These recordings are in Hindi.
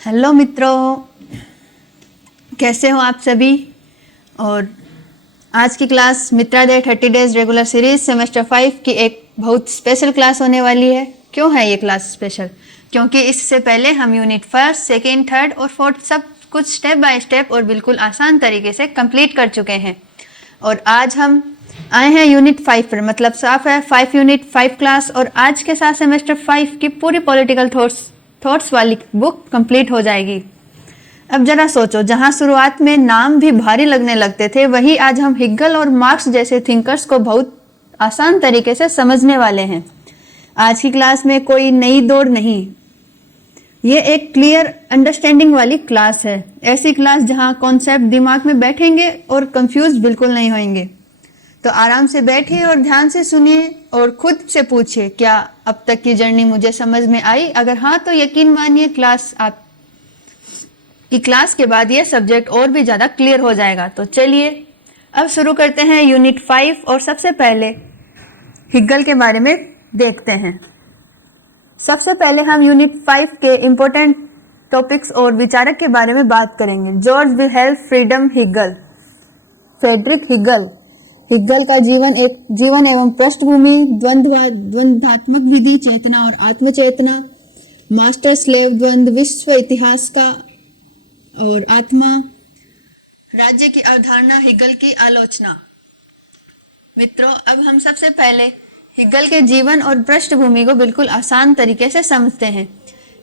हेलो मित्रों, कैसे हो आप सभी। और आज की class Mitra day 30 days regular series semester 5 की एक बहुत स्पेशल क्लास होने वाली है। क्यों है ये क्लास स्पेशल? क्योंकि इससे पहले हम यूनिट फर्स्ट, सेकेंड, थर्ड और फोर्थ सब कुछ स्टेप बाय स्टेप और बिल्कुल आसान तरीके से कंप्लीट कर चुके हैं। और आज हम आए हैं यूनिट 5 पर, मतलब साफ है 5 यूनिट 5 क्लास। और आज के साथ सेमेस्टर 5 की पूरी पॉलिटिकल थॉट्स वाली बुक कंप्लीट हो जाएगी। अब जरा सोचो, जहां शुरुआत में नाम भी भारी लगने लगते थे, वही आज हम हिगल और मार्क्स जैसे थिंकर्स को बहुत आसान तरीके से समझने वाले हैं। आज की क्लास में कोई नई दौड़ नहीं, ये एक क्लियर अंडरस्टैंडिंग वाली क्लास है। ऐसी क्लास जहां कॉन्सेप्ट दिमाग में बैठेंगे और कंफ्यूज बिल्कुल नहीं होंगे। तो आराम से बैठिए और ध्यान से सुनिए और खुद से पूछिए, क्या अब तक की जर्नी मुझे समझ में आई? अगर हाँ, तो यकीन मानिए क्लास के बाद ये सब्जेक्ट और भी ज़्यादा क्लियर हो जाएगा। तो चलिए अब शुरू करते हैं यूनिट 5 और सबसे पहले हिगल के बारे में देखते हैं। सबसे पहले हम यूनिट 5 के इम्पोर्टेंट टॉपिक्स और विचारक के बारे में बात करेंगे। George Wilhelm Friedrich Hegel, Friedrich Hegel. Hegel का जीवन एवं पृष्ठभूमि, द्वंद्वात्मक विधि, चेतना और आत्मचेतना, मास्टर स्लेव द्वंद्व, विश्व इतिहास का और आत्मा, राज्य की अवधारणा, हिगल की आलोचना। मित्रों, अब हम सबसे पहले हिगल के जीवन और पृष्ठभूमि को बिल्कुल आसान तरीके से समझते हैं।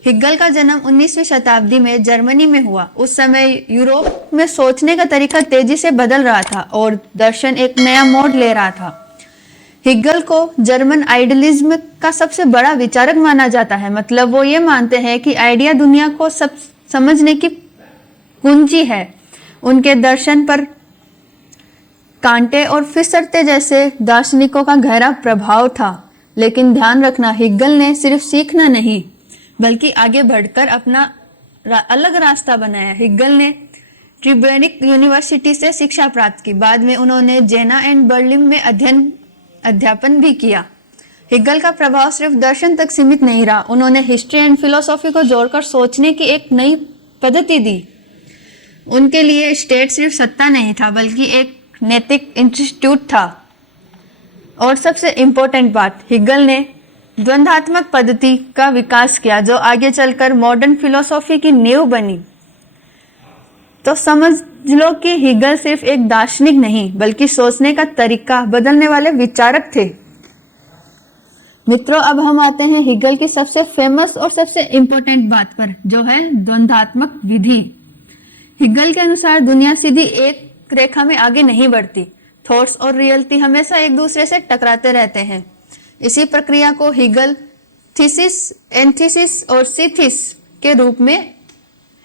हिगल का जन्म 19वीं शताब्दी में जर्मनी में हुआ। उस समय यूरोप में सोचने का तरीका तेजी से बदल रहा था और दर्शन एक नया मोड़ ले रहा था। हिगल को जर्मन आइडियलिज्म का सबसे बड़ा विचारक माना जाता है। मतलब वो ये मानते हैं कि आइडिया दुनिया को सब समझने की कुंजी है। उनके दर्शन पर कांटे और फिसरते जैसे दार्शनिकों का गहरा प्रभाव था। लेकिन ध्यान रखना, हिगल ने सिर्फ सीखना नहीं बल्कि आगे बढ़कर अपना अलग रास्ता बनाया। हिगल ने ट्यूबिंग यूनिवर्सिटी से शिक्षा प्राप्त की। बाद में उन्होंने जेना एंड बर्लिन में अध्यापन भी किया। हिगल का प्रभाव सिर्फ दर्शन तक सीमित नहीं रहा। उन्होंने हिस्ट्री एंड फिलोसॉफी को जोड़कर सोचने की एक नई पद्धति दी। उनके लिए स्टेट सिर्फ सत्ता नहीं था बल्कि एक नैतिक इंस्टीट्यूट था। और सबसे इम्पोर्टेंट बात, हिगल ने द्वंद्वात्मक पद्धति का विकास किया जो आगे चलकर मॉडर्न फिलोसॉफी की नींव बनी। तो समझ लो कि हिगल सिर्फ एक दार्शनिक नहीं बल्कि सोचने का तरीका बदलने वाले विचारक थे। मित्रों, अब हम आते हैं हिगल की सबसे फेमस और सबसे इम्पोर्टेंट बात पर, जो है द्वंद्वात्मक विधि। हिगल के अनुसार दुनिया सीधी एक रेखा में आगे नहीं बढ़ती। थॉट्स और रियलिटी हमेशा एक दूसरे से टकराते रहते हैं। इसी प्रक्रिया को हिगल थीसिस, एंटीसिस और सिंथेसिस के रूप में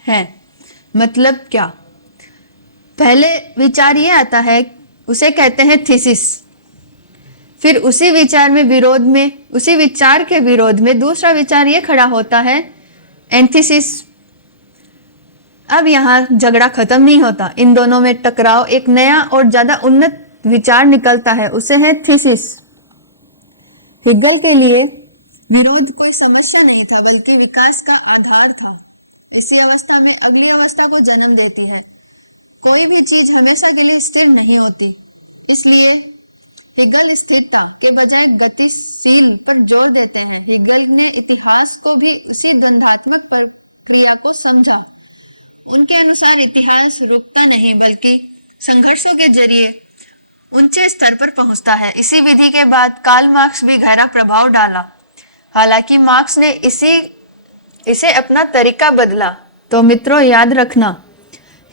है। मतलब क्या? पहले विचार ये आता है, उसे कहते हैं थीसिस। फिर उसी विचार के विरोध में दूसरा विचार ये खड़ा होता है, एंटीसिस। अब यहाँ झगड़ा खत्म नहीं होता, इन दोनों में टकराव, एक नया और ज्यादा उन्नत विचार निकलता है, उसे है थीसिस। हिगल के लिए विरोध कोई समस्या नहीं था बल्कि विकास का आधार था। इसी अवस्था में अगली अवस्था को जन्म देती है। कोई भी चीज हमेशा के लिए स्थिर नहीं होती। इसलिए हिगल स्थिरता के बजाय गतिशील पर जोर देता है। हिगल ने इतिहास को भी उसी द्वंद्वात्मक प्रक्रिया को समझा। उनके अनुसार इतिहास रुकता नहीं बल्कि संघर्षों के जरिए ऊंचे स्तर पर पहुंचता है। इसी विधि के बाद कार्ल मार्क्स भी गहरा प्रभाव डाला। हालांकि मार्क्स ने इसे अपना तरीका बदला। तो मित्रों, याद रखना,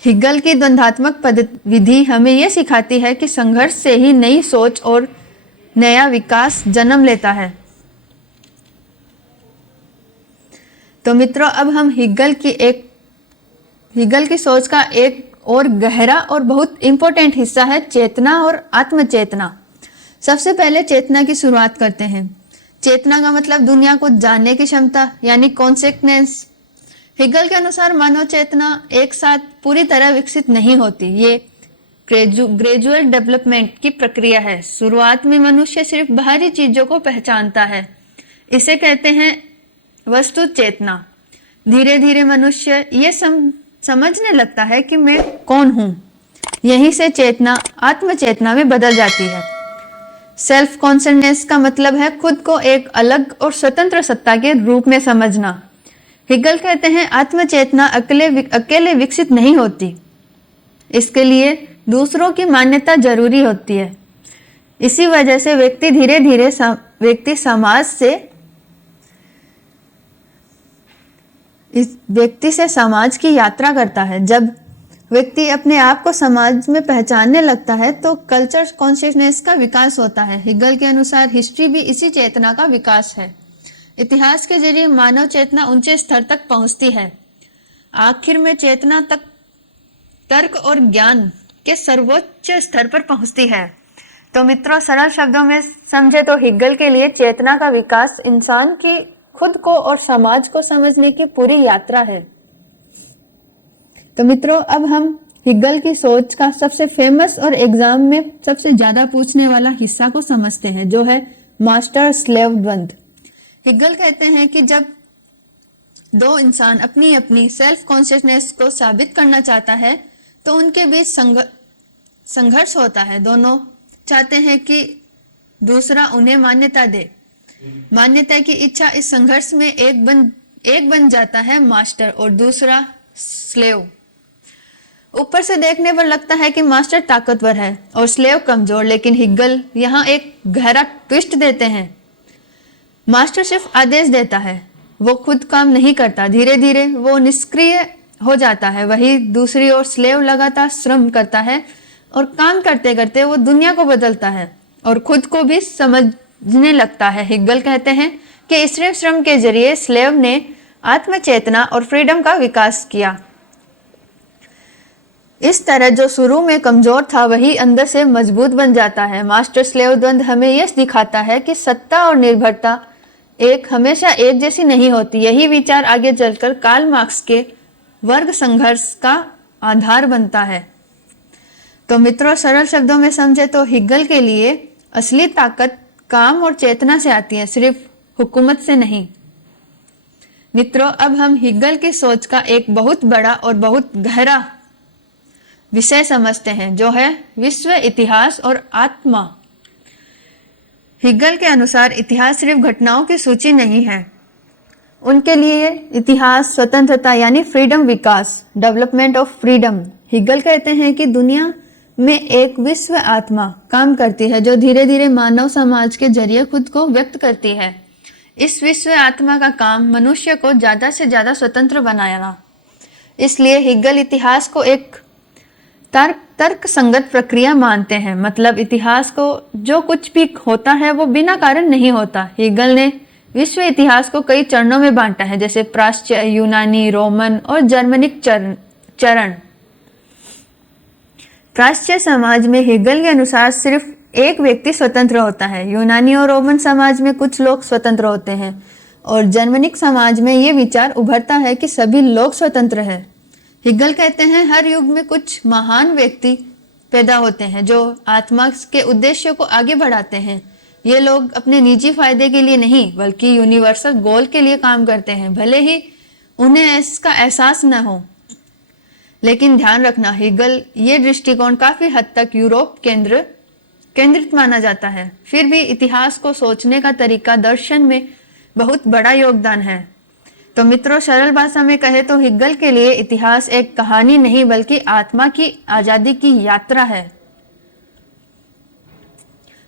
हिगल की द्वंद्वात्मक विधि हमें यह सिखाती है कि संघर्ष से ही नई सोच और नया विकास जन्म लेता है। तो मित्रों, अब हम हिगल की सोच का एक और गहरा और बहुत इंपॉर्टेंट हिस्सा है चेतना और आत्मचेतना। सबसे पहले चेतना की शुरुआत करते हैं। चेतना का मतलब दुनिया को जानने की क्षमता, यानी कॉन्शियसनेस। हिगल के अनुसार मनोचेतना एक साथ पूरी तरह विकसित नहीं होती। ये ग्रेजुअल डेवलपमेंट की प्रक्रिया है। शुरुआत में मनुष्य सिर्फ बाहरी चीजों को पहचानता है, इसे कहते हैं वस्तु चेतना। धीरे धीरे मनुष्य ये समझने लगता है कि मैं कौन हूँ। यहीं से चेतना आत्म चेतना में बदल जाती है। सेल्फ कॉन्शसनेस का मतलब है खुद को एक अलग और स्वतंत्र सत्ता के रूप में समझना। हिगल कहते हैं आत्म चेतना अकेले विकसित नहीं होती, इसके लिए दूसरों की मान्यता जरूरी होती है। इसी वजह से व्यक्ति धीरे धीरे व्यक्ति से समाज की यात्रा करता है। जब व्यक्ति अपने आप को समाज में पहचानने लगता है तो कल्चर कॉन्शियसनेस का विकास होता है। हिगल के अनुसार हिस्ट्री भी इसी चेतना का विकास है। इतिहास के जरिए मानव चेतना ऊंचे स्तर तक पहुंचती है। आखिर में चेतना तक तर्क और ज्ञान के सर्वोच्च स्तर पर पहुंचती है। तो मित्रों, सरल शब्दों में समझे तो हिगल के लिए चेतना का विकास इंसान की खुद को और समाज को समझने की पूरी यात्रा है। तो मित्रों, अब हम हिगल की सोच का सबसे फेमस और एग्जाम में सबसे ज्यादा पूछने वाला हिस्सा को समझते हैं, जो है मास्टर स्लेव द्वंद। हिगल कहते हैं कि जब दो इंसान अपनी अपनी सेल्फ कॉन्शियसनेस को साबित करना चाहता है तो उनके बीच संघर्ष होता है। दोनों चाहते हैं कि दूसरा उन्हें मान्यता दे। मान्यता की इच्छा इस संघर्ष में एक बन जाता है मास्टर और दूसरा स्लेव। ऊपर से देखने पर लगता है कि मास्टर ताकतवर है और स्लेव कमजोर, लेकिन हिगल यहाँ एक गहरा ट्विस्ट देते हैं। मास्टर सिर्फ आदेश देता है, वो खुद काम नहीं करता। धीरे धीरे वो निष्क्रिय हो जाता है। वही दूसरी ओर स्लेव लगातार श्रम करता है और काम करते करते वो दुनिया को बदलता है और खुद को भी समझने लगता है। हिगल कहते हैं कि इस श्रम के जरिए स्लेव ने आत्मचेतना और फ्रीडम का विकास किया। इस तरह जो शुरू में कमजोर था वही अंदर से मजबूत बन जाता है। मास्टर स्लेव द्वंद हमें यह दिखाता है कि सत्ता और निर्भरता हमेशा एक जैसी नहीं होती। यही विचार आगे चलकर कार्ल मार्क्स के वर्ग संघर्ष का आधार बनता है। तो मित्रों, सरल शब्दों में समझे तो हिगल के लिए असली ताकत काम और चेतना से आती है, सिर्फ हुकूमत से नहीं। मित्रों, अब हम हिगल की सोच का एक बहुत बड़ा और बहुत गहरा विषय समझते हैं, जो है विश्व, इतिहास और आत्मा। हिगल के अनुसार इतिहास सिर्फ घटनाओं की सूची नहीं है। उनके लिए इतिहास स्वतंत्रता यानी फ्रीडम, विकास, डेवलपमेंट ऑफ फ्रीडम। हिगल कहते हैं कि दुनिया में एक विश्व आत्मा काम करती है जो धीरे धीरे मानव समाज के जरिए खुद को व्यक्त करती है। इस विश्व आत्मा का काम मनुष्य को ज्यादा से ज्यादा स्वतंत्र बनाना। इसलिए हिगल इतिहास को एक तर्क संगत प्रक्रिया मानते हैं। मतलब इतिहास को जो कुछ भी होता है वो बिना कारण नहीं होता। हिगल ने विश्व इतिहास को कई चरणों में बांटा है, जैसे प्राच्य, यूनानी, रोमन और जर्मनिक चरण। प्राच्य समाज में हिगल के अनुसार सिर्फ एक व्यक्ति स्वतंत्र होता है। यूनानी और रोमन समाज में कुछ लोग स्वतंत्र होते हैं और जर्मनिक समाज में ये विचार उभरता है कि सभी लोग स्वतंत्र हैं। हिगल कहते हैं हर युग में कुछ महान व्यक्ति पैदा होते हैं जो आत्मा के उद्देश्य को आगे बढ़ाते हैं। ये लोग अपने निजी फायदे के लिए नहीं बल्कि यूनिवर्सल गोल के लिए काम करते हैं, भले ही उन्हें इसका एहसास न हो। लेकिन ध्यान रखना, हिगल ये दृष्टिकोण काफी हद तक यूरोप केंद्रित माना जाता है। फिर भी इतिहास को सोचने का तरीका दर्शन में बहुत बड़ा योगदान है। तो मित्रों, सरल भाषा में कहे तो हिगल के लिए इतिहास एक कहानी नहीं बल्कि आत्मा की आजादी की यात्रा है।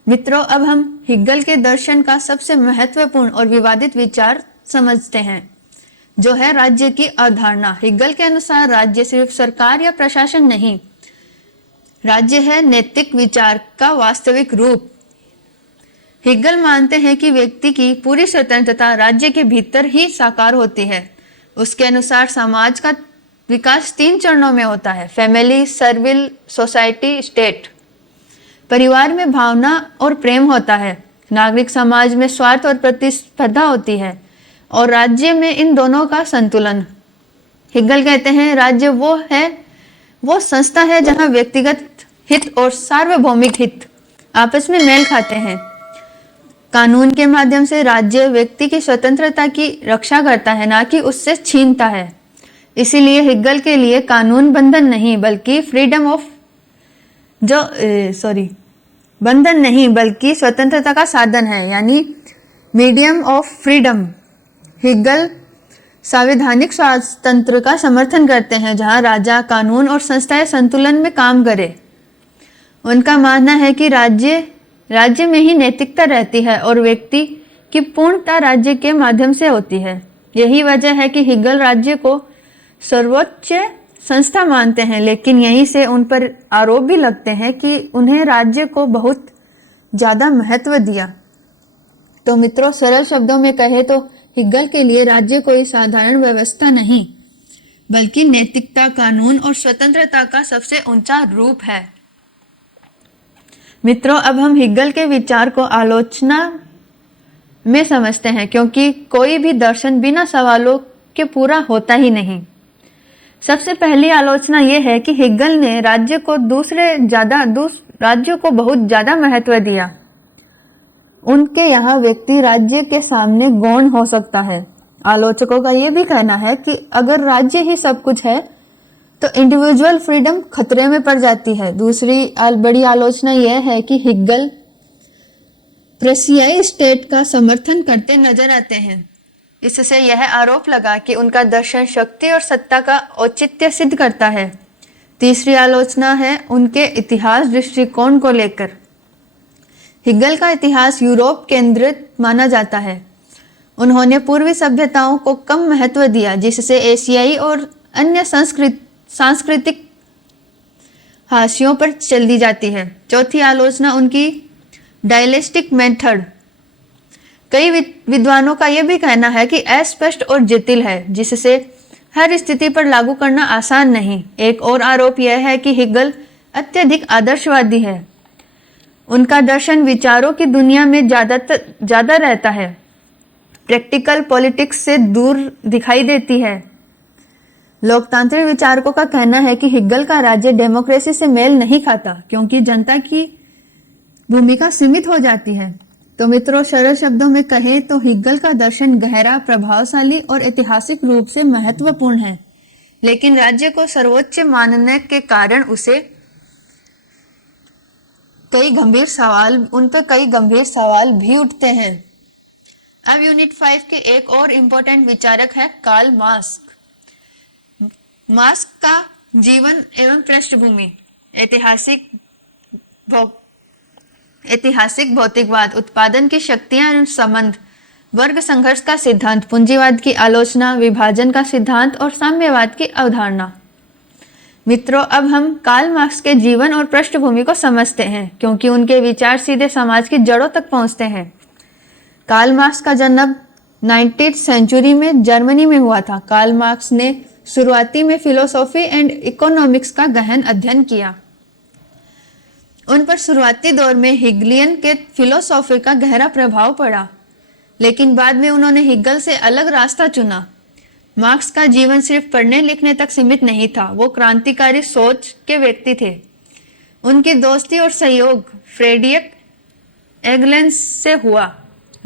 मित्रों, अब हम हिगल के दर्शन का सबसे महत्वपूर्ण और विवादित विचार समझते हैं, जो है राज्य की अवधारणा। हिगल के अनुसार राज्य सिर्फ सरकार या प्रशासन नहीं, राज्य है नैतिक विचार का वास्तविक रूप। हिगल मानते हैं कि व्यक्ति की पूरी स्वतंत्रता राज्य के भीतर ही साकार होती है। उसके अनुसार समाज का विकास 3 चरणों में होता है: फैमिली, सर्विल, सोसाइटी, स्टेट। परिवार में भावना और प्रेम होता है, नागरिक समाज में स्वार्थ और प्रतिस्पर्धा होती है और राज्य में इन दोनों का संतुलन। हिगल कहते हैं राज्य वो संस्था है जहां व्यक्तिगत हित और सार्वभौमिक हित आपस में मेल खाते हैं। कानून के माध्यम से राज्य व्यक्ति की स्वतंत्रता की रक्षा करता है, ना कि उससे छीनता है। इसीलिए हिग्गल के लिए कानून बंधन नहीं बल्कि बंधन नहीं बल्कि स्वतंत्रता का साधन है, यानी मीडियम ऑफ फ्रीडम। हिग्गल संवैधानिक स्वातंत्र का समर्थन करते हैं, जहां राजा, कानून और संस्थाएं संतुलन में काम करें। उनका मानना है कि राज्य में ही नैतिकता रहती है और व्यक्ति की पूर्णता राज्य के माध्यम से होती है। यही वजह है कि हिग्गल राज्य को सर्वोच्च संस्था मानते हैं, लेकिन यहीं से उन पर आरोप भी लगते हैं कि उन्हें राज्य को बहुत ज़्यादा महत्व दिया। तो मित्रों, सरल शब्दों में कहे तो हिग्गल के लिए राज्य कोई साधारण व्यवस्था नहीं बल्कि नैतिकता, कानून और स्वतंत्रता का सबसे ऊंचा रूप है। मित्रों, अब हम हिग्गल के विचार को आलोचना में समझते हैं, क्योंकि कोई भी दर्शन बिना सवालों के पूरा होता ही नहीं। सबसे पहली आलोचना यह है कि हिग्गल ने राज्यों को बहुत ज्यादा महत्व दिया। उनके यहाँ व्यक्ति राज्य के सामने गौण हो सकता है। आलोचकों का यह भी कहना है कि अगर राज्य ही सब कुछ है तो इंडिविजुअल फ्रीडम खतरे में पड़ जाती है। दूसरी बड़ी आलोचना यह है कि हिग्गल प्रेसियाई स्टेट का समर्थन करते नजर आते हैं। इससे यह आरोप लगा कि उनका दर्शन शक्ति और सत्ता का औचित्य सिद्ध करता है। तीसरी आलोचना है उनके इतिहास दृष्टिकोण को लेकर। हिग्गल का इतिहास यूरोप केंद्रित माना जाता है। उन्होंने पूर्वी सभ्यताओं को कम महत्व दिया, जिससे एशियाई और अन्य सांस्कृतिक हाशियों पर चल दी जाती है। चौथी आलोचना उनकी डायलेक्टिक मेथड। कई विद्वानों का यह भी कहना है कि अस्पष्ट और जटिल है, जिससे हर स्थिति पर लागू करना आसान नहीं। एक और आरोप यह है कि हिग्गल अत्यधिक आदर्शवादी है। उनका दर्शन विचारों की दुनिया में ज्यादा रहता है, प्रैक्टिकल पॉलिटिक्स से दूर दिखाई देती है। लोकतांत्रिक विचारकों का कहना है कि हिग्गल का राज्य डेमोक्रेसी से मेल नहीं खाता, क्योंकि जनता की भूमिका सीमित हो जाती है। तो मित्रों, सरल शब्दों में कहें तो हिग्गल का दर्शन गहरा, प्रभावशाली और ऐतिहासिक रूप से महत्वपूर्ण है, लेकिन राज्य को सर्वोच्च मानने के कारण उन पर कई गंभीर सवाल भी उठते हैं। अब यूनिट 5 के एक और इम्पोर्टेंट विचारक है कार्ल मार्क्स। मार्क्स का जीवन एवं पृष्ठभूमि। ऐतिहासिक भौतिकवाद, उत्पादन की शक्तियां एवं संबंध, वर्ग संघर्ष का सिद्धांत, पूंजीवाद की आलोचना, विभाजन का सिद्धांत और साम्यवाद की अवधारणा। मित्रों, अब हम कार्ल मार्क्स के जीवन और पृष्ठभूमि को समझते हैं, क्योंकि उनके विचार सीधे समाज की जड़ों तक पहुंचते हैं। कार्ल मार्क्स का जन्म 19वीं सेंचुरी में जर्मनी में हुआ था। कार्ल मार्क्स ने शुरुआती में फिलोसॉफी एंड इकोनॉमिक्स का गहन अध्ययन किया। उन पर शुरुआती दौर में हिगलियन के फिलोसॉफी का गहरा प्रभाव पड़ा, लेकिन बाद में उन्होंने हिग्गल से अलग रास्ता चुना। मार्क्स का जीवन सिर्फ पढ़ने लिखने तक सीमित नहीं था, वो क्रांतिकारी सोच के व्यक्ति थे। उनकी दोस्ती और सहयोग फ्रेडरिक एंगेल्स से हुआ,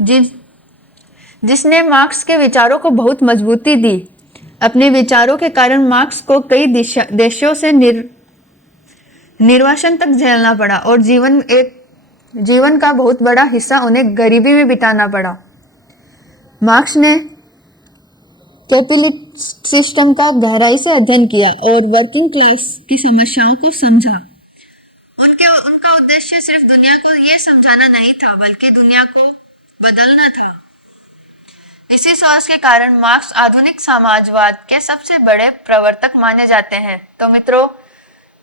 जिसने मार्क्स के विचारों को बहुत मजबूती दी। अपने विचारों के कारण मार्क्स को कई देशों से निर्वासन तक झेलना पड़ा और जीवन का बहुत बड़ा हिस्सा उन्हें गरीबी में बिताना पड़ा। मार्क्स ने कैपिटलिस्ट सिस्टम का गहराई से अध्ययन किया और वर्किंग क्लास की समस्याओं को समझा। उनका उद्देश्य सिर्फ दुनिया को ये समझाना नहीं था, बल्कि दुनिया को बदलना था। इसी सोच के कारण मार्क्स आधुनिक समाजवाद के सबसे बड़े प्रवर्तक माने जाते हैं। तो मित्रों,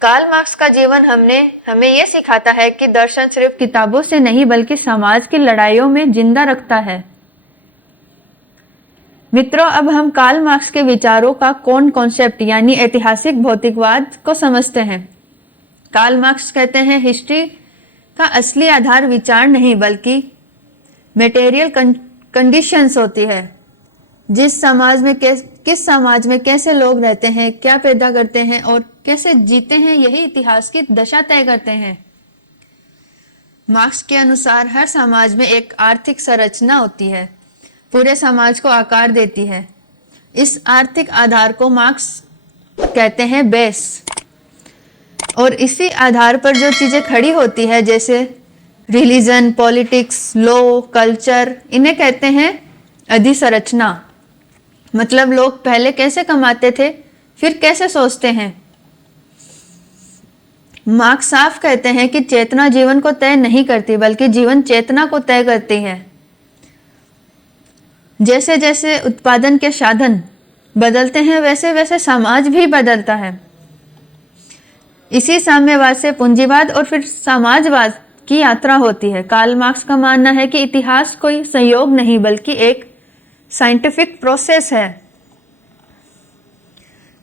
कार्ल मार्क्स का जीवन हमें यह सिखाता है कि दर्शन सिर्फ किताबों से नहीं बल्कि समाज की लड़ाइयों में जिंदा रखता है। मित्रों, अब हम कार्ल मार्क्स के विचारों का कॉन्सेप्ट यानी ऐतिहासिक भौतिकवाद को समझते हैं। कार्ल मार्क्स कहते हैं, हिस्ट्री का असली आधार विचार नहीं बल्कि मटेरियल कंडीशंस होती है। किस समाज में कैसे लोग रहते हैं, क्या पैदा करते हैं और कैसे जीते हैं, यही इतिहास की दशा तय करते हैं। मार्क्स के अनुसार हर समाज में एक आर्थिक संरचना होती है, पूरे समाज को आकार देती है। इस आर्थिक आधार को मार्क्स कहते हैं बेस, और इसी आधार पर जो चीजें खड़ी होती है जैसे रिलीजन, पॉलिटिक्स, लॉ, कल्चर, इन्हें कहते हैं अधिसंरचना। मतलब लोग पहले कैसे कमाते थे, फिर कैसे सोचते हैं। मार्क्स साफ कहते हैं कि चेतना जीवन को तय नहीं करती, बल्कि जीवन चेतना को तय करती है। जैसे जैसे उत्पादन के साधन बदलते हैं, वैसे वैसे समाज भी बदलता है। इसी साम्यवाद से पूंजीवाद और फिर समाजवाद की यात्रा होती है। कार्ल मार्क्स का मानना है कि इतिहास कोई संयोग नहीं, बल्कि एक साइंटिफिक प्रोसेस है।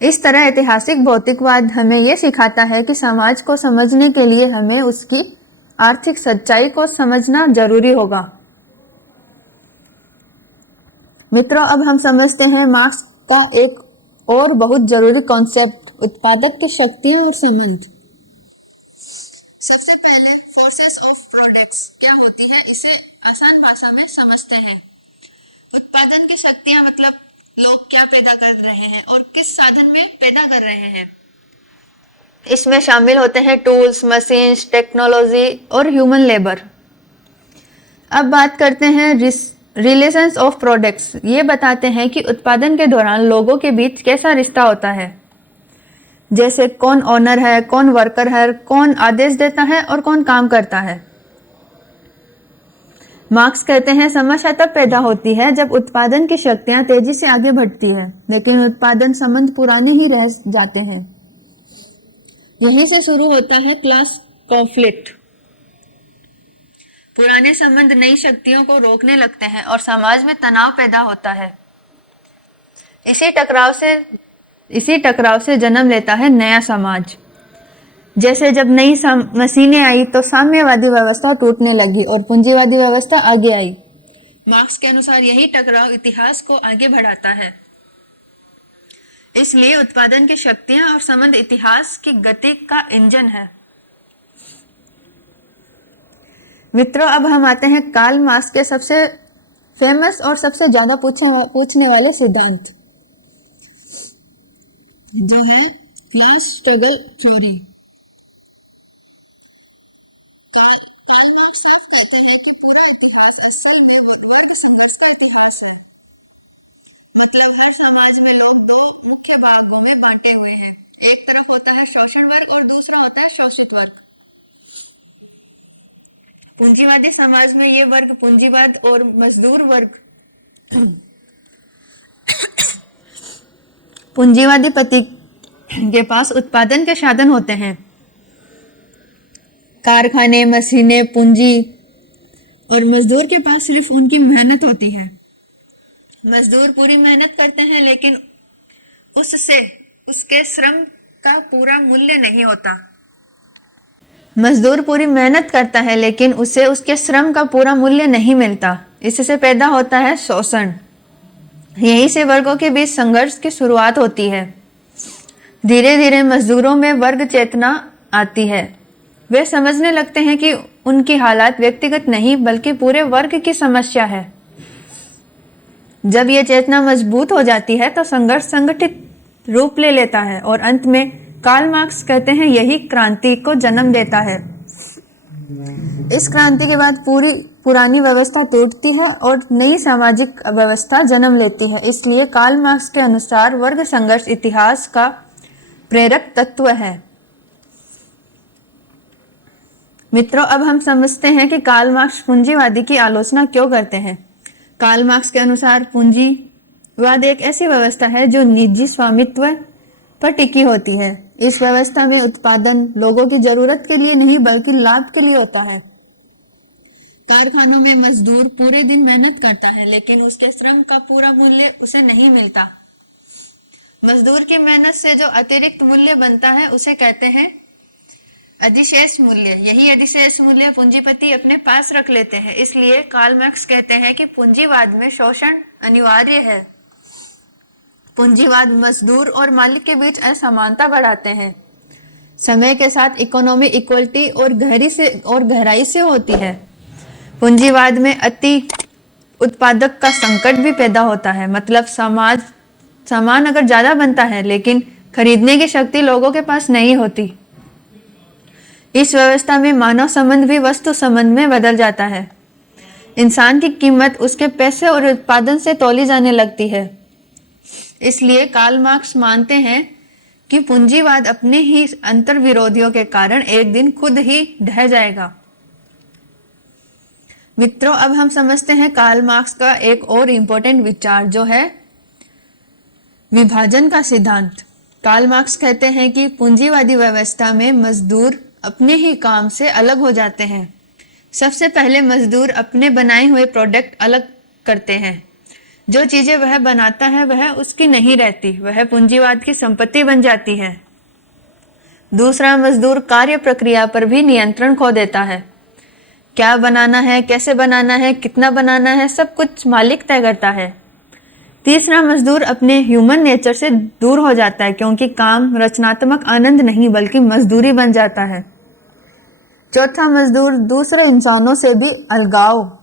इस तरह ऐतिहासिक भौतिकवाद हमें यह सिखाता है कि समाज को समझने के लिए हमें उसकी आर्थिक सच्चाई को समझना जरूरी होगा। मित्रों, अब हम समझते हैं मार्क्स का एक और बहुत जरूरी कॉन्सेप्ट, उत्पादक की शक्तियां और संबंध। सबसे पहले फोर्सेस ऑफ प्रोडक्ट्स क्या होती है, इसे आसान भाषा में समझते हैं। उत्पादन की शक्तियां मतलब लोग क्या पैदा कर रहे हैं और किस साधन में पैदा कर रहे हैं। इसमें शामिल होते हैं टूल्स, मशीन्स, टेक्नोलॉजी और ह्यूमन लेबर। अब बात करते हैं रिलेशंस ऑफ प्रोडक्ट्स। ये बताते हैं कि उत्पादन के दौरान लोगों के बीच कैसा रिश्ता होता है, जैसे कौन ओनर है, कौन वर्कर है, कौन आदेश देता है और कौन काम करता है। मार्क्स कहते हैं समस्या तब पैदा होती है जब उत्पादन की शक्तियां तेजी से आगे बढ़ती है, लेकिन उत्पादन संबंध पुराने ही रह जाते हैं। यहीं से शुरू होता है क्लास कॉन्फ्लिक्ट। पुराने संबंध नई शक्तियों को रोकने लगते हैं और समाज में तनाव पैदा होता है। इसी टकराव से जन्म लेता है नया समाज। जैसे जब नई मशीनें आई तो साम्यवादी व्यवस्था टूटने लगी और पूंजीवादी व्यवस्था आगे आई। मार्क्स के अनुसार यही टकराव इतिहास को आगे बढ़ाता है। इसलिए उत्पादन की शक्तियां और संबंध इतिहास की गति का इंजन है। मित्रों, अब हम आते हैं कार्ल मार्क्स के सबसे फेमस और सबसे ज्यादा पूछने वाले सिद्धांत, जो है class struggle theory. Karl Marx साफ कहते हैं कि पूरा इतिहास असल में वर्ग संघर्ष का इतिहास है। मतलब हर समाज में लोग दो मुख्य भागों में बांटे हुए हैं। एक तरफ होता है शोषण वर्ग और दूसरा होता है शोषित वर्ग। पूंजीवादी समाज में ये वर्ग पूंजीवाद और मजदूर वर्ग। पूंजीवादी पति के पास उत्पादन के साधन होते हैं, कारखाने, मशीनें, पूंजी, और मजदूर के पास सिर्फ उनकी मेहनत होती है। मजदूर पूरी मेहनत करते हैं, लेकिन उससे उसके श्रम का पूरा मूल्य नहीं होता। मजदूर पूरी मेहनत करता है, लेकिन उसे उसके श्रम का पूरा मूल्य नहीं मिलता। इससे पैदा होता है शोषण। यहीं से वर्गों के बीच संघर्ष की शुरुआत होती है। धीरे धीरे मजदूरों में वर्ग चेतना आती है। वे समझने लगते हैं कि उनकी हालात व्यक्तिगत नहीं बल्कि पूरे वर्ग की समस्या है। जब यह चेतना मजबूत हो जाती है तो संघर्ष संगठित रूप ले लेता है और अंत में कार्ल मार्क्स कहते हैं यही क्रांति को जन्म देता है। इस क्रांति के बाद पुरानी व्यवस्था टूटती है और नई सामाजिक व्यवस्था जन्म लेती है। इसलिए कार्ल मार्क्स के अनुसार वर्ग संघर्ष इतिहास का प्रेरक तत्व है। मित्रों, अब हम समझते हैं कि कार्ल मार्क्स पूंजीवादी की आलोचना क्यों करते हैं। कार्ल मार्क्स के अनुसार पूंजीवाद एक ऐसी व्यवस्था है जो निजी स्वामित्व पर टिकी होती है। इस व्यवस्था में उत्पादन लोगों की जरूरत के लिए नहीं बल्कि लाभ के लिए होता है। कारखानों में मजदूर पूरे दिन मेहनत करता है, लेकिन उसके श्रम का पूरा मूल्य उसे नहीं मिलता। मजदूर की मेहनत से जो अतिरिक्त मूल्य बनता है उसे कहते हैं अधिशेष मूल्य। यही अधिशेष मूल्य पूंजीपति अपने पास रख लेते हैं। इसलिए कार्ल मार्क्स कहते हैं कि पूंजीवाद में शोषण अनिवार्य है। पूंजीवाद मजदूर और मालिक के बीच असमानता बढ़ाते हैं। समय के साथ इकोनॉमी इक्वलिटी और गहराई से होती है। पूंजीवाद में अति उत्पादक का संकट भी पैदा होता है, मतलब सामान अगर ज्यादा बनता है लेकिन खरीदने की शक्ति लोगों के पास नहीं होती। इस व्यवस्था में मानव संबंध भी वस्तु संबंध में बदल जाता है। इंसान की कीमत उसके पैसे और उत्पादन से तौली जाने लगती है। इसलिए कार्ल मार्क्स मानते हैं कि पूंजीवाद अपने ही अंतर्विरोधियों के कारण एक दिन खुद ही ढह जाएगा। मित्रों, अब हम समझते हैं कार्ल मार्क्स का एक और इम्पोर्टेंट विचार, जो है विभाजन का सिद्धांत। कार्ल मार्क्स कहते हैं कि पूंजीवादी व्यवस्था में मजदूर अपने ही काम से अलग हो जाते हैं। सबसे पहले मजदूर अपने बनाए हुए प्रोडक्ट अलग करते हैं। जो चीजें वह बनाता है वह उसकी नहीं रहती, वह पूंजीवाद की संपत्ति बन जाती है। दूसरा, मजदूर कार्य प्रक्रिया पर भी नियंत्रण खो देता है। क्या बनाना है, कैसे बनाना है, कितना बनाना है, सब कुछ मालिक तय करता है। तीसरा, मजदूर अपने ह्यूमन नेचर से दूर हो जाता है, क्योंकि काम रचनात्मक आनंद नहीं बल्कि मजदूरी बन जाता है। चौथा, मजदूर दूसरे इंसानों से भी अलगाव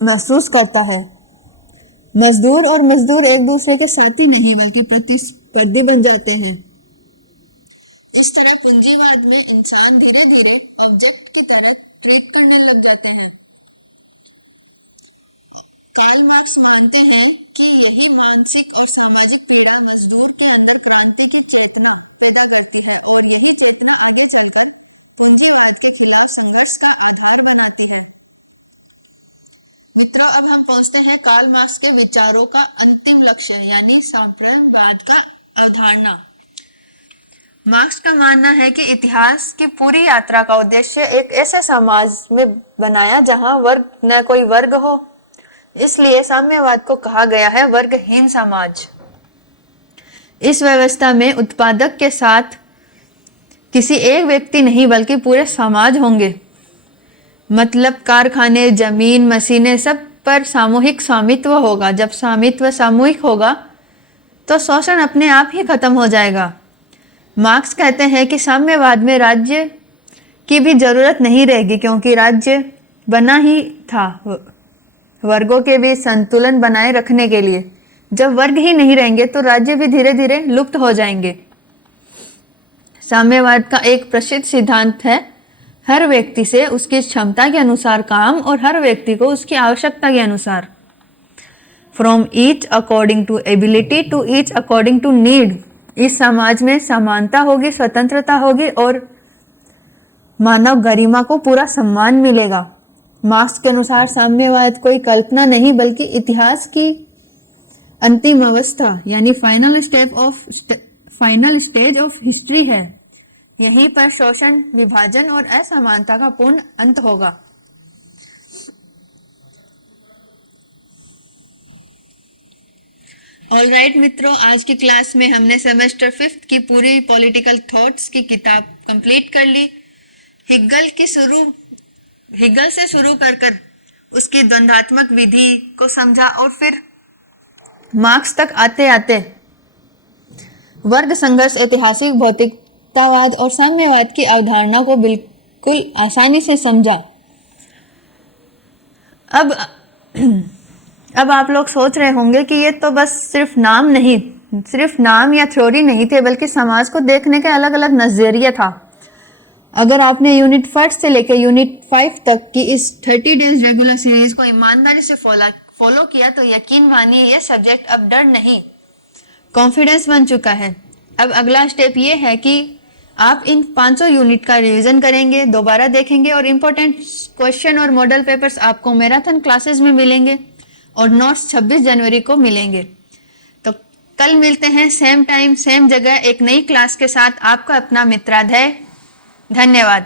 महसूस करता है। मजदूर और मजदूर एक दूसरे के साथी नहीं बल्कि प्रतिस्पर्धी बन जाते हैं। इस तरह पूंजीवाद में इंसान धीरे धीरे ऑब्जेक्ट की तरह ट्रीट करने लग जाते हैं। कार्ल मार्क्स मानते हैं कि यही मानसिक और सामाजिक पीड़ा मजदूर के अंदर क्रांति की चेतना पैदा करती है और यही चेतना आगे चलकर पूंजीवाद के खिलाफ संघर्ष का आधार बनाती है। मित्रों, अब हम पहुंचते हैं कार्ल मार्क्स के विचारों का अंतिम लक्ष्य यानी साम्यवाद का अवधारणा। मार्क्स का मानना है कि इतिहास की पूरी यात्रा का उद्देश्य एक ऐसे समाज में बनाया जहां न कोई वर्ग हो। इसलिए साम्यवाद को कहा गया है वर्गहीन समाज। इस व्यवस्था में उत्पादक के साथ किसी एक व्यक्ति नहीं बल्कि पूरे समाज होंगे, मतलब कारखाने, जमीन, मशीनें, सब पर सामूहिक स्वामित्व होगा। जब स्वामित्व सामूहिक होगा तो शोषण अपने आप ही खत्म हो जाएगा। मार्क्स कहते हैं कि साम्यवाद में राज्य की भी जरूरत नहीं रहेगी, क्योंकि राज्य बना ही था वर्गों के बीच संतुलन बनाए रखने के लिए। जब वर्ग ही नहीं रहेंगे तो राज्य भी धीरे धीरे लुप्त हो जाएंगे। साम्यवाद का एक प्रसिद्ध सिद्धांत है, हर व्यक्ति से उसकी क्षमता के अनुसार काम और हर व्यक्ति को उसकी आवश्यकता के अनुसार। From each according to ability to each according to need. इस समाज में समानता होगी, स्वतंत्रता होगी और मानव गरिमा को पूरा सम्मान मिलेगा। मार्क्स के अनुसार साम्यवाद कोई कल्पना नहीं बल्कि इतिहास की अंतिम अवस्था यानी फाइनल स्टेज ऑफ हिस्ट्री है। यहीं पर शोषण, विभाजन और असमानता का पूर्ण अंत होगा। ऑलराइट मित्रों, आज की क्लास में हमने सेमेस्टर 5 की पूरी पॉलिटिकल थॉट्स की किताब कंप्लीट कर ली। हिगल से शुरू कर उसकी द्वंद्वात्मक विधि को समझा और फिर मार्क्स तक आते आते वर्ग संघर्ष, ऐतिहासिक भौतिकतावाद और साम्यवाद की अवधारणा को बिल्कुल आसानी से समझा। अब आप लोग सोच रहे होंगे कि ये तो बस सिर्फ नाम या थ्योरी नहीं थे, बल्कि समाज को देखने के अलग अलग नजरिया था। अगर आपने यूनिट 1 से लेकर यूनिट 5 तक की इस 30 डेज रेगुलर सीरीज को ईमानदारी से फॉलो किया तो यकीन मानिए ये सब्जेक्ट अब डर नहीं, कॉन्फिडेंस बन चुका है। अब अगला स्टेप ये है कि आप इन 500 यूनिट का रिवीजन करेंगे, दोबारा देखेंगे और इम्पोर्टेंट क्वेश्चन और मॉडल पेपर्स आपको मैराथन क्लासेस में मिलेंगे और नोट्स 26 जनवरी को मिलेंगे। तो कल मिलते हैं सेम टाइम सेम जगह एक नई क्लास के साथ। आपका अपना मित्राधय। धन्यवाद।